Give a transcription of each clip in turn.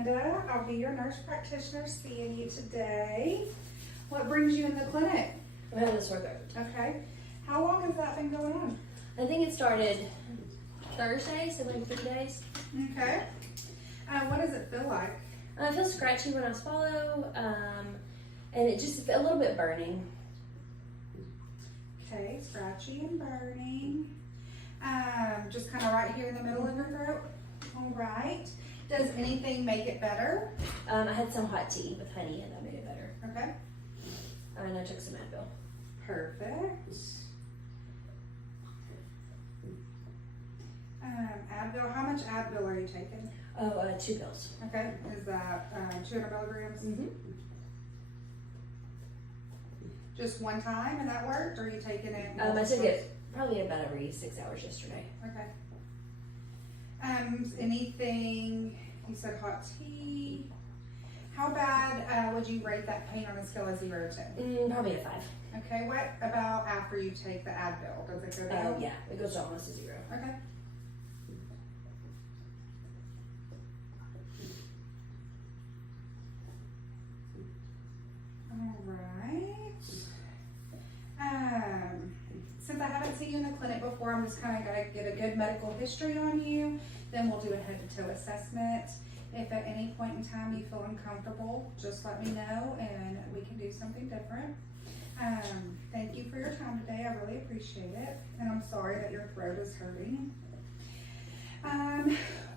Amanda. I'll be your nurse practitioner seeing you today. What brings you in the clinic? I'm having a sore throat. Okay. How long has that been going on? I think it started Thursday, so maybe 3 days. Okay. What does it feel like? I feel scratchy when I swallow, and it just a little bit burning. Okay, scratchy and burning. Just kind of right here in the middle of your throat. All right. Does anything make it better? I had some hot tea with honey, and that made it better. Okay. And I took some Advil. Perfect. Advil, how much Advil are you taking? 2 pills. Okay, is that 200 milligrams? Mm-hmm. Just one time and that worked, or are you taking it? I took it probably about every 6 hours yesterday. Okay. Anything, you said hot tea. How bad would you rate that pain on a scale of 0 to 10? Probably a 5. Okay, what about after you take the Advil? Does it go down? Yeah, it goes to almost to 0. Okay. Alright. Since I haven't seen you in the clinic before, I'm just kind of going to get a good medical history on you. Then we'll do a head-to-toe assessment. If at any point in time you feel uncomfortable, just let me know and we can do something different. Thank you for your time today. I really appreciate it. And I'm sorry that your throat is hurting.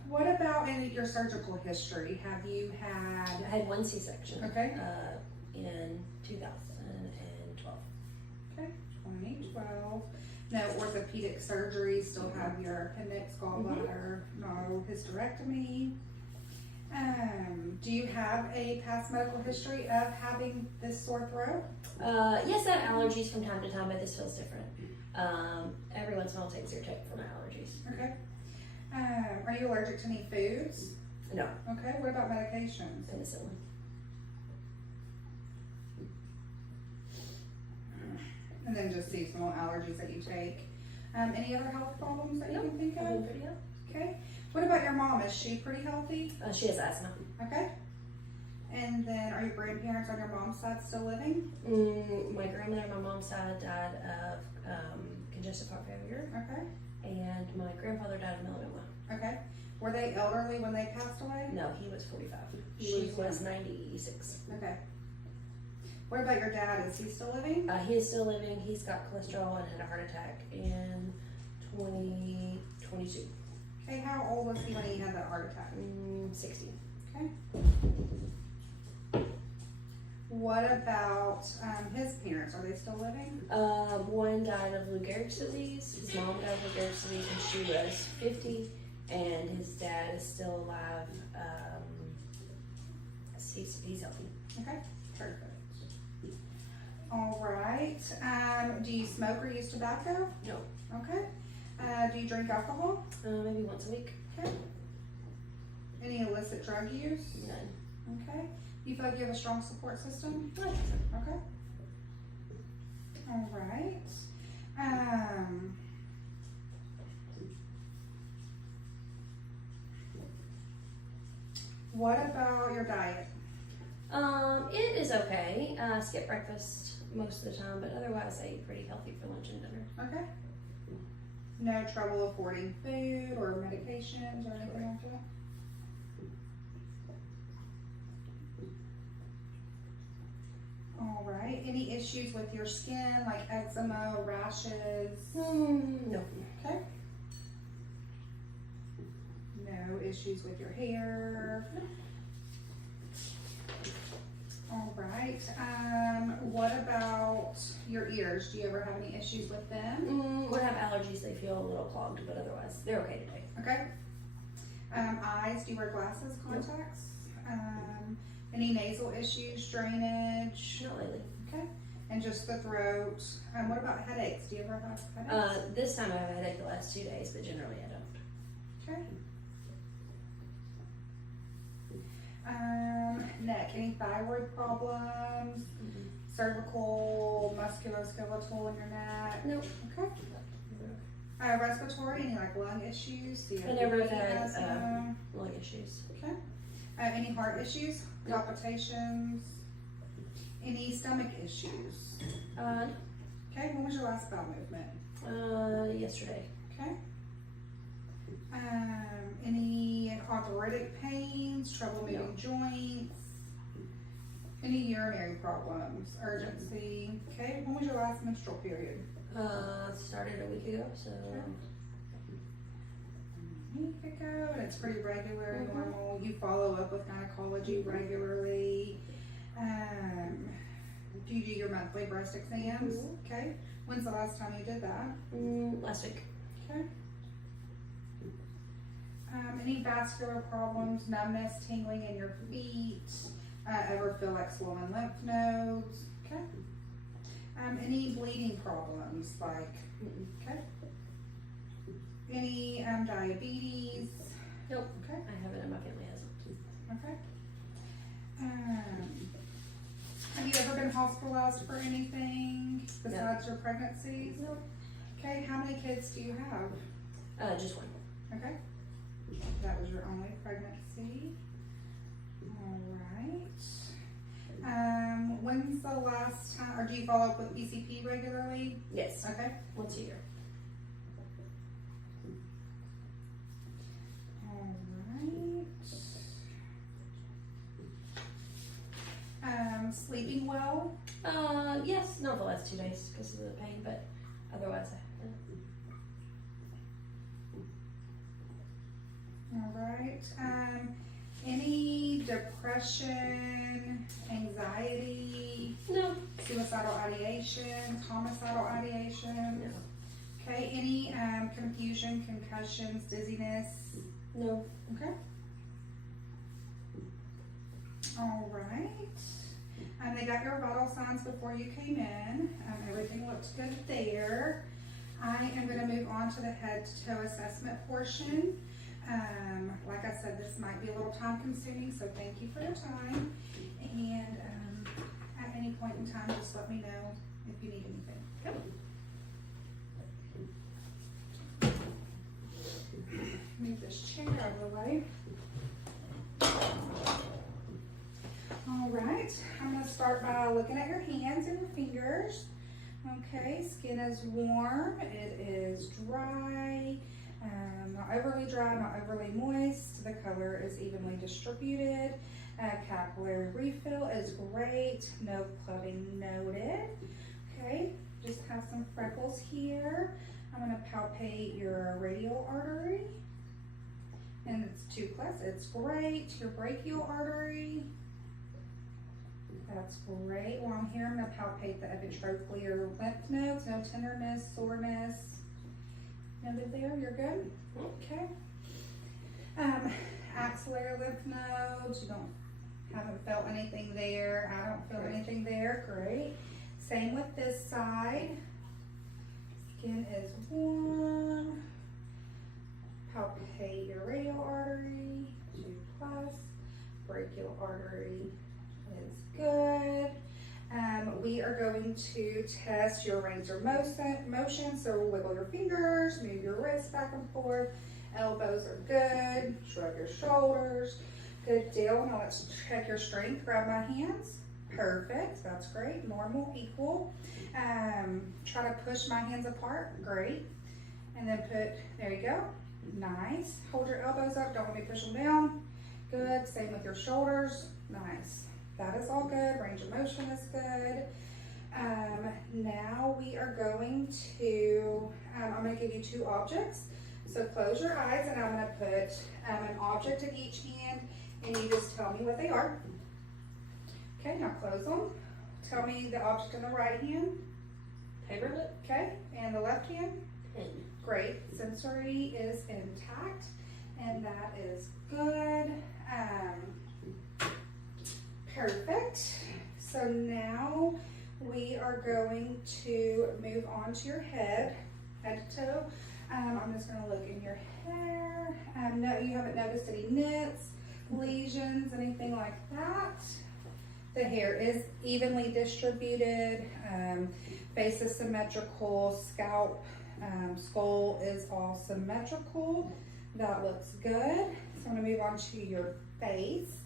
What about your surgical history? Have you had... I had 1 C-section. Okay. In 2012. Okay, 2012. No orthopedic surgery, still have your appendix, gallbladder, no hysterectomy. Do you have a past medical history of having this sore throat? Yes, I have allergies from time to time, but this feels different. Every once in a while I'll take Zyrtec for my allergies. Okay. Are you allergic to any foods? No. Okay, what about medications? Penicillin. And then just seasonal allergies that you take. Any other health problems that you can think I'm of? doing pretty good. Okay. What about your mom? Is she pretty healthy? She has asthma. Okay. And then are your grandparents on your mom's side still living? My grandmother on my mom's side died of congestive heart failure, Okay. and my grandfather died of melanoma. Okay. Were they elderly when they passed away? No, he was 45. He She was was 96. Okay. What about your dad? Is he still living? He is still living. He's got cholesterol and had a heart attack in 2022. Okay, how old was he when he had that heart attack? 60. Okay. What about his parents? Are they still living? One died of Lou Gehrig's disease. His mom died of Lou Gehrig's disease when she was 50, and his dad is still alive. He's healthy. Okay, perfect. All right. Do you smoke or use tobacco? No. Okay. Do you drink alcohol? Maybe once a week. Okay. Any illicit drug use? None. Okay. You feel like you have a strong support system? I think so. Okay. All right. What about your diet? It is okay. I skip breakfast most of the time, but otherwise I eat pretty healthy for lunch and dinner. Okay. No trouble affording food or medications or anything like that? All right. Any issues with your skin, like eczema, rashes? No. Okay. No issues with your hair? All right. What about your ears? Do you ever have any issues with them? When I have allergies, they feel a little clogged, but otherwise they're okay today. Okay. Eyes, do you wear glasses, contacts? Any nasal issues, drainage? Not lately. Okay. And just the throat. What about headaches? Do you ever have headaches? This time I have a headache the last 2 days, but generally I don't. Okay. Neck, any thyroid problems? Cervical, musculoskeletal in your neck? Nope. Okay. Respiratory, any like lung issues? I never have COPD, had asthma? lung issues. Okay. Any heart issues, palpitations, any stomach issues? Okay, when was your last bowel movement? Yesterday. Okay. Any arthritic pains, trouble moving joints? Any urinary problems, urgency? Okay, when was your last menstrual period? Started a week ago, so. A week ago, and it's pretty regular, Mhm. normal. You follow up with gynecology regularly. Do you do your monthly breast exams? Mhm. Okay. When's the last time you did that? Last week. Okay. Any vascular problems, numbness, tingling in your feet? Ever feel like swollen lymph nodes? Okay. Any bleeding problems, like, okay. Any diabetes? Nope. Okay. I have it and my family hasn't. Okay. Have you ever been hospitalized for anything besides your pregnancies? No. Okay, how many kids do you have? Just one. Okay. That was your only pregnancy. Alright. When's the last time, or do you follow up with PCP regularly? Yes. Okay. Once a year. Alright. Sleeping well? Yes, not the last 2 days because of the pain, but otherwise I haven't. Alright. Any depression, anxiety, No. suicidal ideation, homicidal ideation? No. Okay, any confusion, concussions, dizziness? No. Okay. Alright. They got your vital signs before you came in. Everything looks good there. I am going to move on to the head to toe assessment portion. Like I said, this might be a little time consuming, so thank you for your time. And at any point in time, just let me know if you need anything. Okay? Move this chair out of the way. Alright, I'm going to start by looking at your hands and your fingers. Okay, skin is warm, it is dry, not overly dry, not overly moist. The color is evenly distributed. Capillary refill is great, no clubbing noted. Okay, just have some freckles here. I'm going to palpate your radial artery. And it's 2 plus, it's great. Your brachial artery. That's great. While I'm here, I'm going to palpate the epitrochlear lymph nodes. No tenderness, soreness. Nothing there. You're good. Okay. Axillary lymph nodes. You haven't felt anything there. I don't feel anything there. Great. Same with this side. Skin is warm. Palpate your radial artery. 2 plus. Brachial artery is good. We are going to test your range of motion. So wiggle your fingers, move your wrists back and forth. Elbows are good. Shrug your shoulders. Good deal. Now let's check your strength. Grab my hands. Perfect. That's great. Normal, equal. Try to push my hands apart. Great. And then there you go. Nice. Hold your elbows up. Don't let me push them down. Good. Same with your shoulders. Nice. That is all good. Range of motion is good. Now we are going to, I'm going to give you 2 objects. So close your eyes and I'm going to put an object in each hand and you just tell me what they are. Okay, now close them. Tell me the object in the right hand. Paperclip. Okay, and the left hand. Pen. Great. Sensory is intact and that is good. Perfect. So now we are going to move on to your head to toe. I'm just going to look in your hair. No, you haven't noticed any nits, lesions, anything like that. The hair is evenly distributed. Face is symmetrical. Scalp, skull is all symmetrical. That looks good. So I'm going to move on to your face.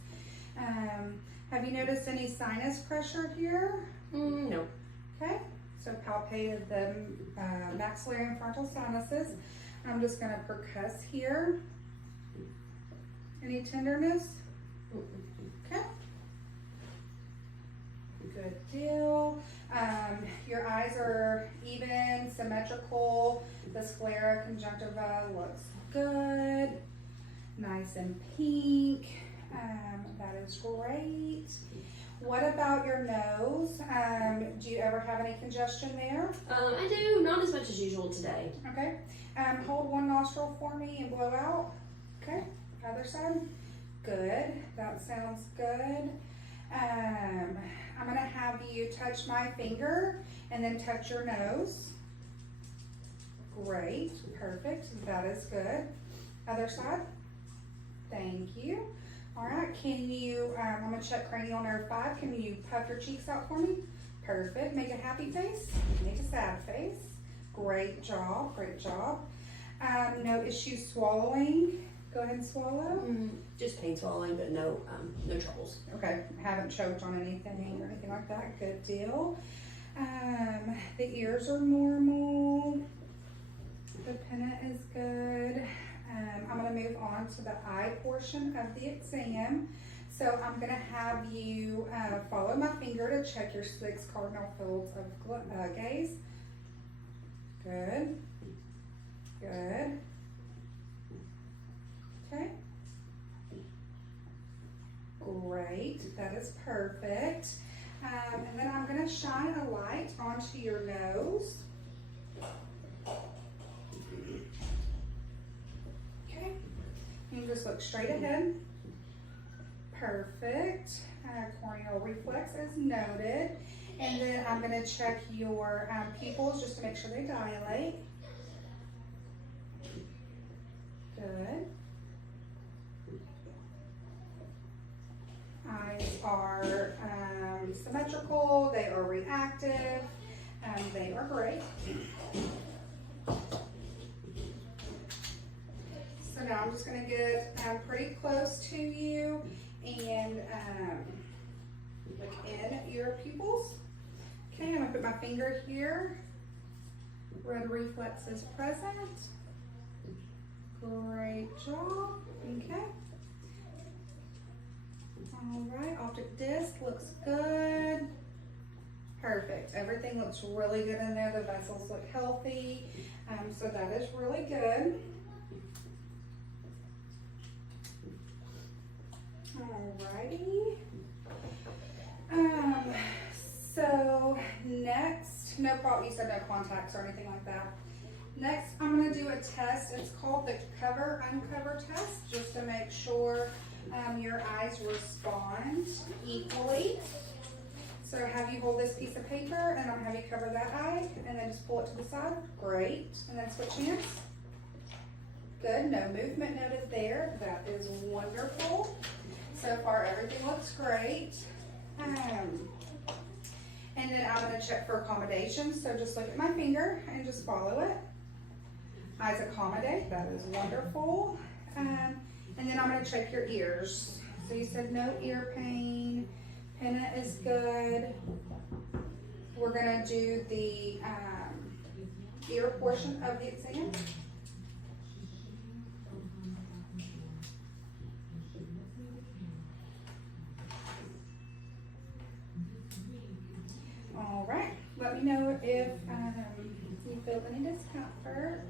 Have you noticed any sinus pressure here? No. Okay, so palpated the maxillary and frontal sinuses. I'm just gonna percuss here. Any tenderness? Okay. Good deal. Your eyes are even, symmetrical. The sclera conjunctiva looks good. Nice and pink. That is great. What about your nose? Do you ever have any congestion there? I do, not as much as usual today. Okay. Hold one nostril for me and blow out. Okay. Other side. Good. That sounds good. I'm going to have you touch my finger and then touch your nose. Great. Perfect. That is good. Other side. Thank you. All right. Can you, I'm going to check cranial nerve 5. Can you puff your cheeks out for me? Perfect. Make a happy face. Make a sad face. Great job. Great job. No issues swallowing. Go ahead and swallow. Just pain swallowing, but no troubles. Okay, haven't choked on anything or anything like that. Good deal. The ears are normal. The pennant is good. I'm going to move on to the eye portion of the exam. So I'm going to have you follow my finger to check your 6 cardinal fields of gaze. Good. Good. Okay. Great, that is perfect. And then I'm going to shine a light onto your nose. Okay, you just look straight ahead. Perfect. Corneal reflex is noted. And then I'm going to check your pupils just to make sure they dilate. Good. Eyes are symmetrical, they are reactive, they are great. So now I'm just going to get pretty close to you and look in your pupils. Okay, I'm going to put my finger here. Red reflex is present. Great job. Okay. Alright, optic disc looks good. Perfect. Everything looks really good in there. The vessels look healthy. So that is really good. Alrighty. So next, no problem, you said no contacts or anything like that. Next, I'm going to do a test. It's called the cover-uncover test, just to make sure your eyes respond equally. So have you hold this piece of paper, and I'll have you cover that eye, and then just pull it to the side. Great. And then switch hands. Good. No movement noted there. That is wonderful. So far, everything looks great. And then I'm going to check for accommodations. So just look at my finger and just follow it. Eyes accommodate. That is wonderful. And then I'm going to check your ears. So you said no ear pain. Pennant is good. We're going to do the ear portion of the exam. All right. Let me know if you feel any discomfort.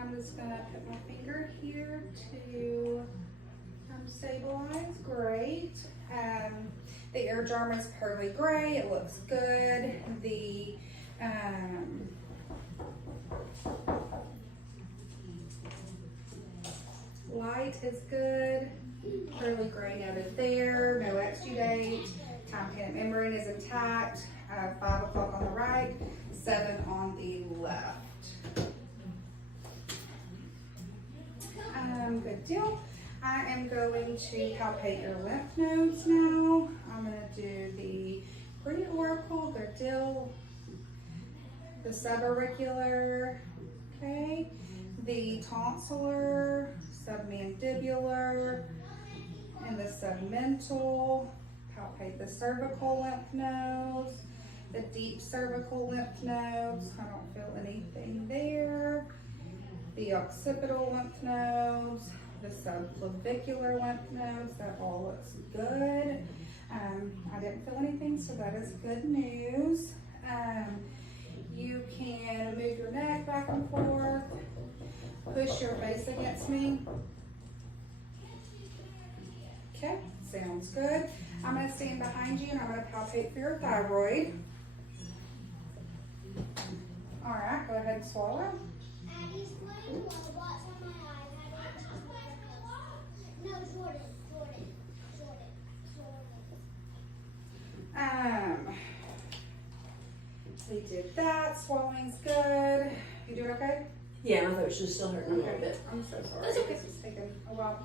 I'm just going to put my finger here to stabilize. Great. The eardrum is pearly gray. It looks good. The light is good. Pearly gray noted there. No exudate. Tympanum membrane is intact. 5 o'clock on the right, 7 on the left. Good deal. I am going to palpate your lymph nodes now. I'm going to do the preauricular, good deal, the subauricular, okay, the tonsillar, submandibular, and the submental. Palpate the cervical lymph nodes, the deep cervical lymph nodes. I don't feel anything there. The occipital lymph nodes, the subclavicular lymph nodes. That all looks good. I didn't feel anything, so that is good news. You can move your neck back and forth. Push your face against me. Okay, sounds good. I'm going to stand behind you and I'm going to palpate for your thyroid. All right, go ahead and swallow. Addie's playing what's on my iPad. No, Jordan. We did that. Swallowing's good. You doing okay? Yeah, my throat's just still hurting a little bit. I'm so sorry. That's okay. This is taking a while.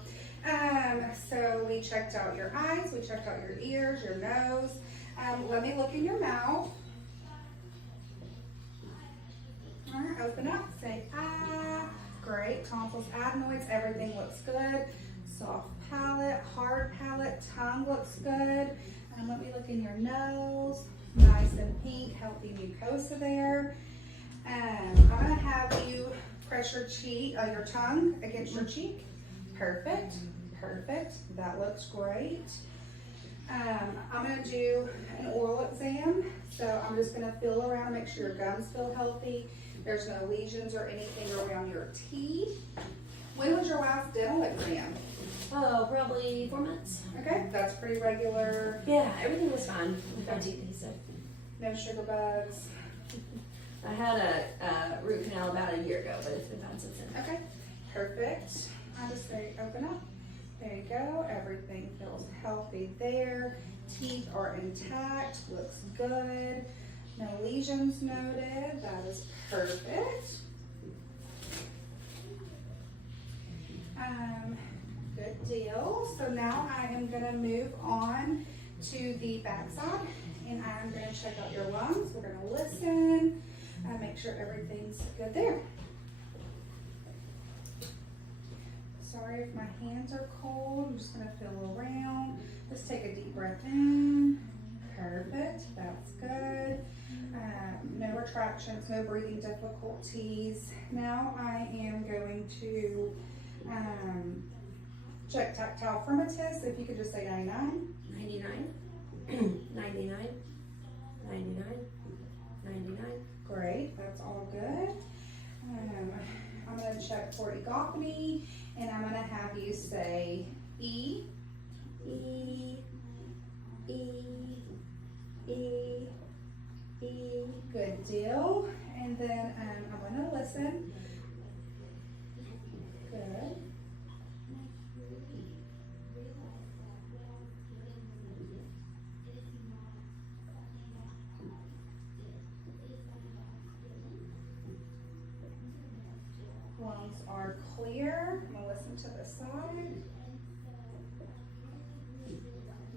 So we checked out your eyes, we checked out your ears, your nose. Let me look in your mouth. All right, open up, say ah. Great, tonsils, adenoids, everything looks good. Soft palate, hard palate, tongue looks good. Let me look in your nose. Nice and pink, healthy mucosa there. I'm gonna have you press your cheek, your tongue against your cheek. Perfect, perfect. That looks great. I'm gonna do an oral exam. So I'm just gonna feel around, make sure your gums feel healthy. There's no lesions or anything around your teeth. When was your last dental exam? Oh, probably 4 months. Okay, that's pretty regular. Yeah, everything was fine with my teeth, he said. No sugar bugs. I had a root canal about a year ago, but it's been fine since then. Okay, perfect. I just say open up. There you go. Everything feels healthy there. Teeth are intact. Looks good. No lesions noted. That is perfect. Good deal. So now I am going to move on to the back side, and I'm going to check out your lungs. We're going to listen, make sure everything's good there. Sorry if my hands are cold. I'm just going to feel around. Just take a deep breath in. Perfect. That's good. No retractions, no breathing difficulties. Now I am going to check tactile firmitus. If you could just say 99. 99, 99, 99, 99. Great, that's all good. I'm going to check for egophony, and I'm going to have you say E, E, E, E, E. Good deal. And then I'm going to listen. Good. Lungs are clear. I'm going to listen to the side.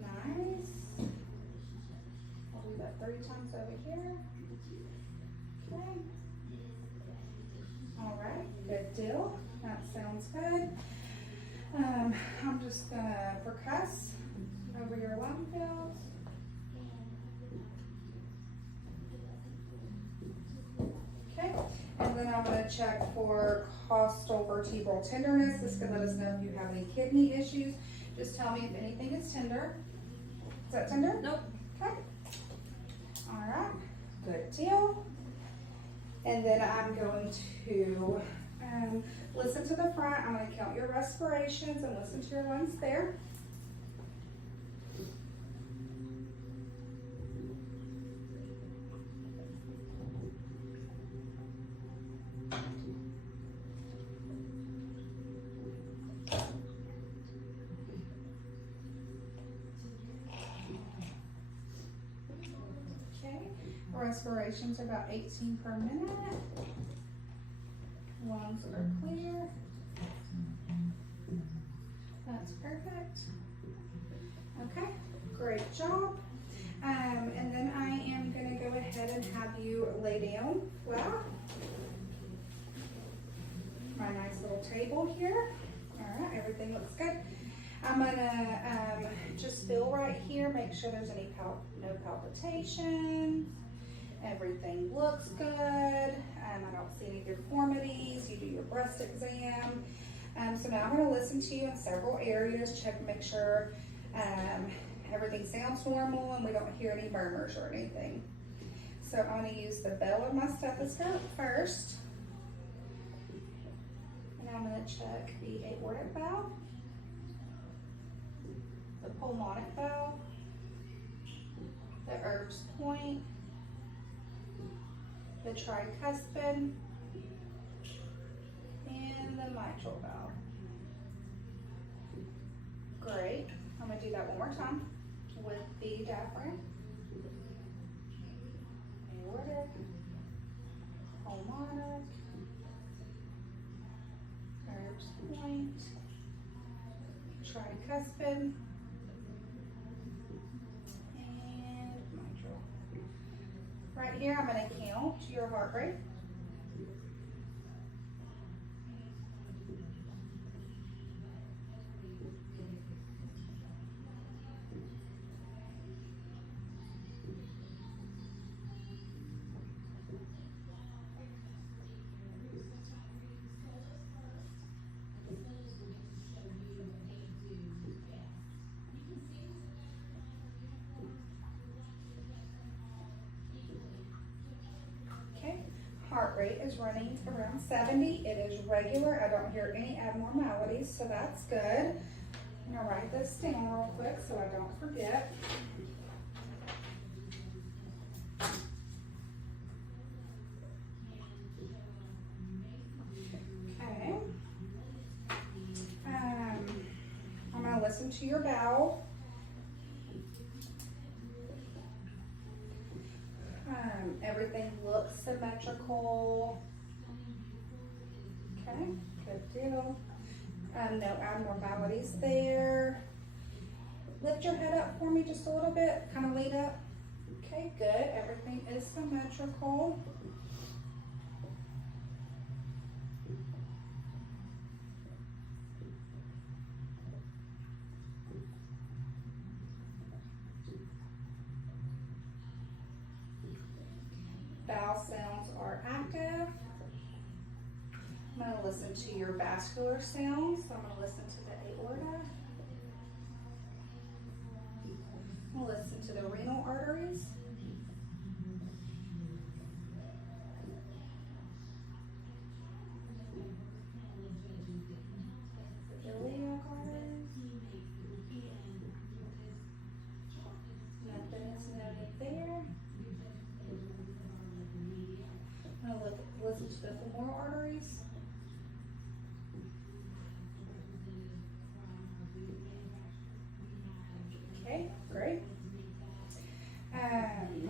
Nice. I'll do that 3 times over here. Okay. All right, good deal. That sounds good. I'm just going to percuss over your lung fields. Okay, and then I'm going to check for costal vertebral tenderness. This can let us know if you have any kidney issues. Just tell me if anything is tender. Is that tender? Nope. Okay. All right, good deal. And then I'm going to listen to the front. I'm going to count your respirations and listen to your lungs there. Respirations are about 18 per minute. Lungs are clear. That's perfect. Okay, great job. And then I am going to go ahead and have you lay down flat. My nice little table here. All right, everything looks good. I'm gonna just feel right here, make sure there's no palpitations. Everything looks good. I don't see any deformities. You do your breast exam. So now I'm going to listen to you in several areas, check and make sure everything sounds normal and we don't hear any murmurs or anything. So I'm going to use the bell of my stethoscope first. And I'm going to check the aortic valve, the pulmonic valve, the Erb's point, the tricuspid, and the mitral valve. Great. I'm going to do that one more time with the diaphragm. Aortic, pulmonic, Erb's point, tricuspid, and mitral. Right here, I'm going to count your heart rate. Heart rate is running around 70. It is regular. I don't hear any abnormalities, so that's good. I'm gonna write this down real quick so I don't forget. Okay. I'm gonna listen to your valve. Everything looks symmetrical. Okay, good deal. No abnormalities there. Lift your head up for me just a little bit, kind of lean up. Okay, good. Everything is symmetrical. Valve sounds are active. I'm going to listen to your vascular sounds. So I'm going to listen to the aorta. I'm going to listen to the renal arteries. The iliac arteries. Nothing is noted there. I'm going to listen to the femoral arteries. Okay, great. Then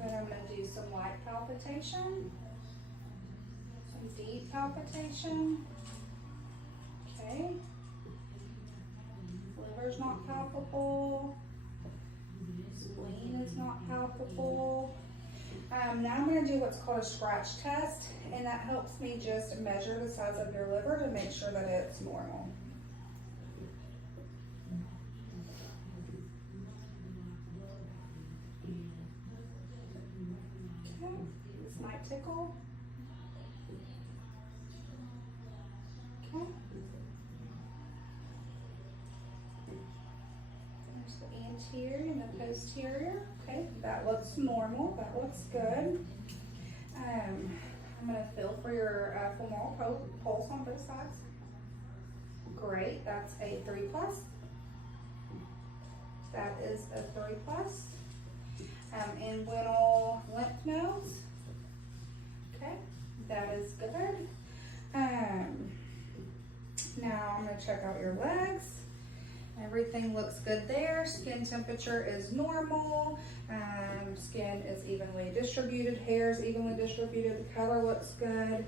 I'm going to do some light palpitation, some deep palpitation. Okay. Liver's not palpable. Spleen is not palpable. Now I'm going to do what's called a scratch test, and that helps me just measure the size of your liver to make sure that it's normal. Okay, this might tickle. Okay. There's the anterior and the posterior. Okay, that looks normal. That looks good. I'm going to feel for your femoral pulse on both sides. Great. That's a 3+. That is a 3+. Inguinal lymph nodes. Okay, that is good. Now I'm going to check out your legs. Everything looks good there. Skin temperature is normal. Skin is evenly distributed. Hair is evenly distributed. The color looks good.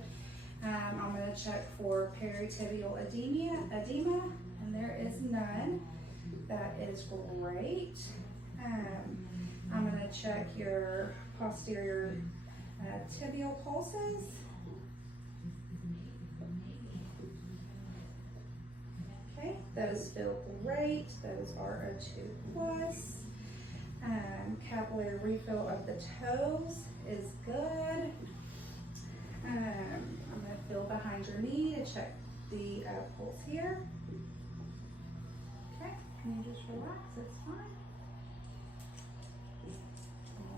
I'm going to check for peritibial edema, and there is none. That is great. I'm going to check your posterior tibial pulses. Okay. Those feel great. Those are a 2 plus. Capillary refill of the toes is good. I'm gonna feel behind your knee to check the pulse here. Okay, can you just relax? It's fine.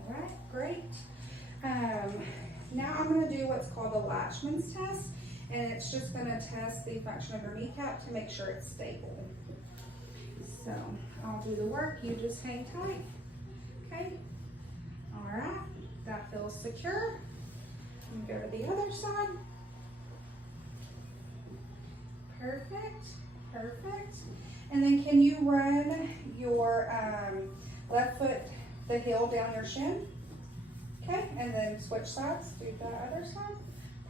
All right, great. Now I'm going to do what's called a Latchman's test, and it's just going to test the function of your kneecap to make sure it's stable. So I'll do the work, you just hang tight. Okay, all right, that feels secure. I'm going to go to the other side. Perfect, perfect. And then can you run your left foot, the heel down your shin? Okay, and then switch sides, do the other side.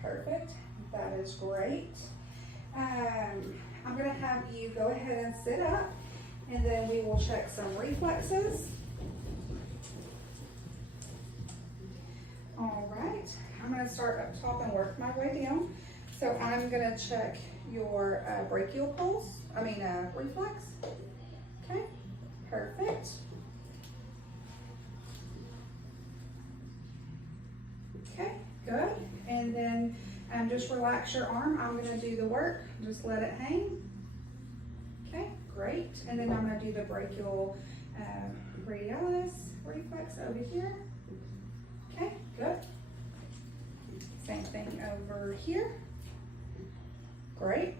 Perfect, that is great. I'm gonna have you go ahead and sit up, and then we will check some reflexes. All right, I'm gonna start up top and work my way down. So I'm gonna check your brachial pulse, reflex. Okay, perfect. Okay, good. And then just relax your arm. I'm gonna do the work, just let it hang. Okay, great. And then I'm gonna do the brachial radialis reflex over here. Okay, good. Same thing over here. Great.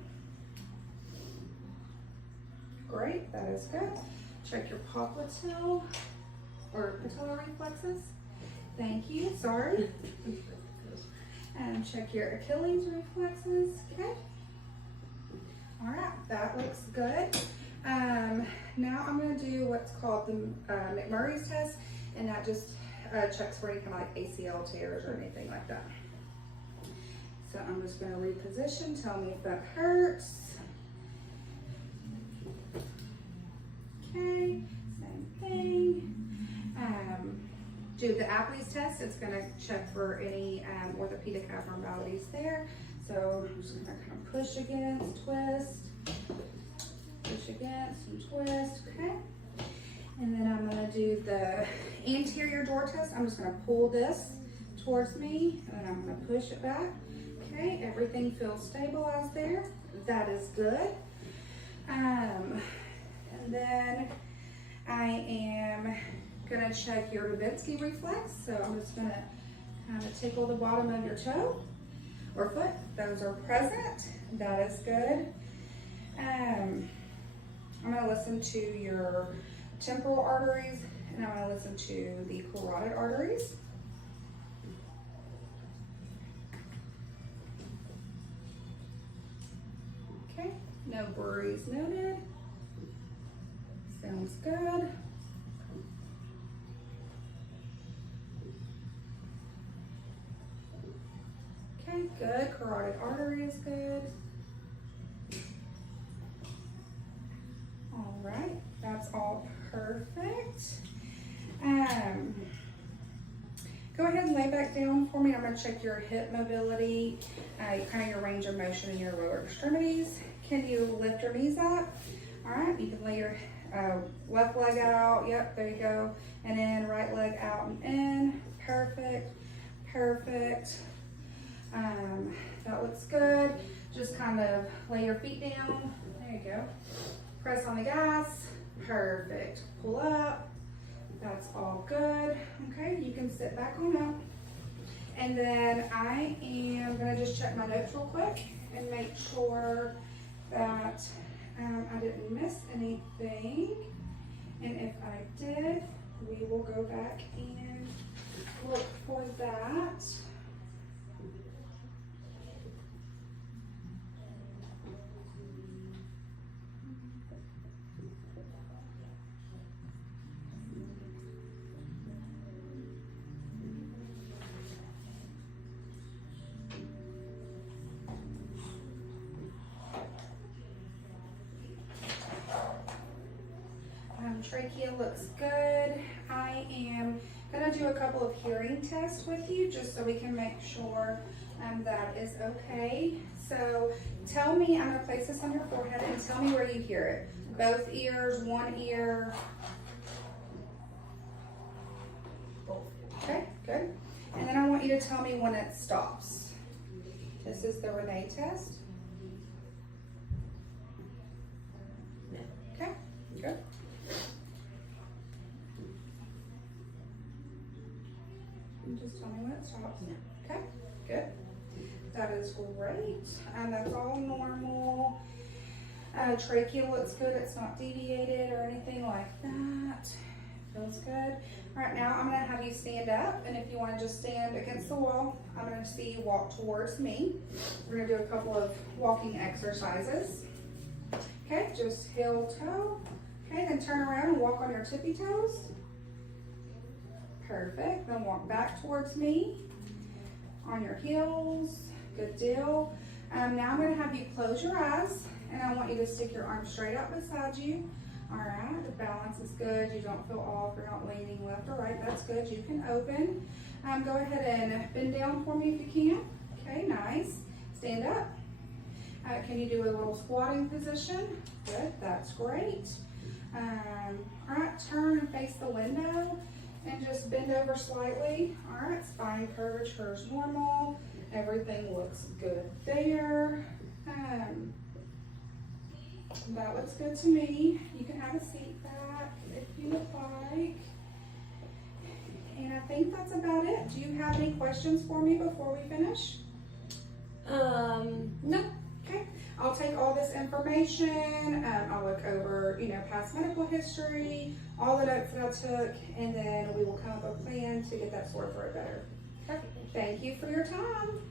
Great, that is good. Check your popliteal or patellar reflexes. Thank you, sorry. And check your Achilles reflexes, okay? All right, that looks good. Now I'm gonna do what's called the McMurray's test, and that just checks for any kind of like ACL tears or anything like that. So I'm just gonna reposition, tell me if that hurts. Okay, same thing. Do the Apley's test. It's gonna check for any orthopedic abnormalities there. So I'm just gonna kind of push against, twist, push against and twist, okay? And then I'm gonna do the anterior door test. I'm just gonna pull this towards me, and then I'm gonna push it back. Okay, everything feels stabilized there. That is good. And then I am gonna check your Babinski reflex. So I'm just gonna kind of tickle the bottom of your toe or foot. Those are present. That is good. I'm gonna listen to your temporal arteries, and I'm gonna listen to the carotid arteries. Okay, no worries noted. Sounds good. Okay, good. Carotid artery is good. All right, that's all perfect. Go ahead and lay back down for me. I'm going to check your hip mobility, kind of your range of motion in your lower extremities. Can you lift your knees up? All right, you can lay your left leg out. Yep, there you go. And then right leg out and in. Perfect, perfect. That looks good. Just kind of lay your feet down. There you go. Press on the gas. Perfect. Pull up. That's all good. Okay, you can sit back on up. And then I am gonna just check my notes real quick and make sure that I didn't miss anything. And if I did, we will go back and look for that. Trachea looks good. I am gonna do a couple of hearing tests with you just so we can make sure that is okay. So tell me, I'm gonna place this on your forehead and tell me where you hear it. Both ears, one ear. Both. Okay, good. And then I want you to tell me when it stops. This is the Renee test. No. Okay, good. And just tell me when it stops. No. Okay, good. That is great. And that's all normal. Trachea looks good. It's not deviated or anything like that. Feels good. All right, now I'm gonna have you stand up, and if you wanna just stand against the wall, I'm gonna see you walk towards me. We're gonna do a couple of walking exercises. Okay, just heel toe. Okay, then turn around and walk on your tippy toes. Perfect, then walk back towards me on your heels. Good deal. Now I'm gonna have you close your eyes, and I want you to stick your arms straight out beside you. All right, the balance is good. You don't feel off. You're not leaning left or right. That's good. You can open. Go ahead and bend down for me if you can. Okay, nice. Stand up. Can you do a little squatting position? Good, that's great. All right, turn and face the window and just bend over slightly. All right, spine curvature is normal. Everything looks good there. That looks good to me. You can have a seat back if you would like. And I think that's about it. Do you have any questions for me before we finish? No. Okay, I'll take all this information, I'll look over, past medical history, all the notes that I took, and then we will come up with a plan to get that sore throat better. Perfect. Thank you for your time.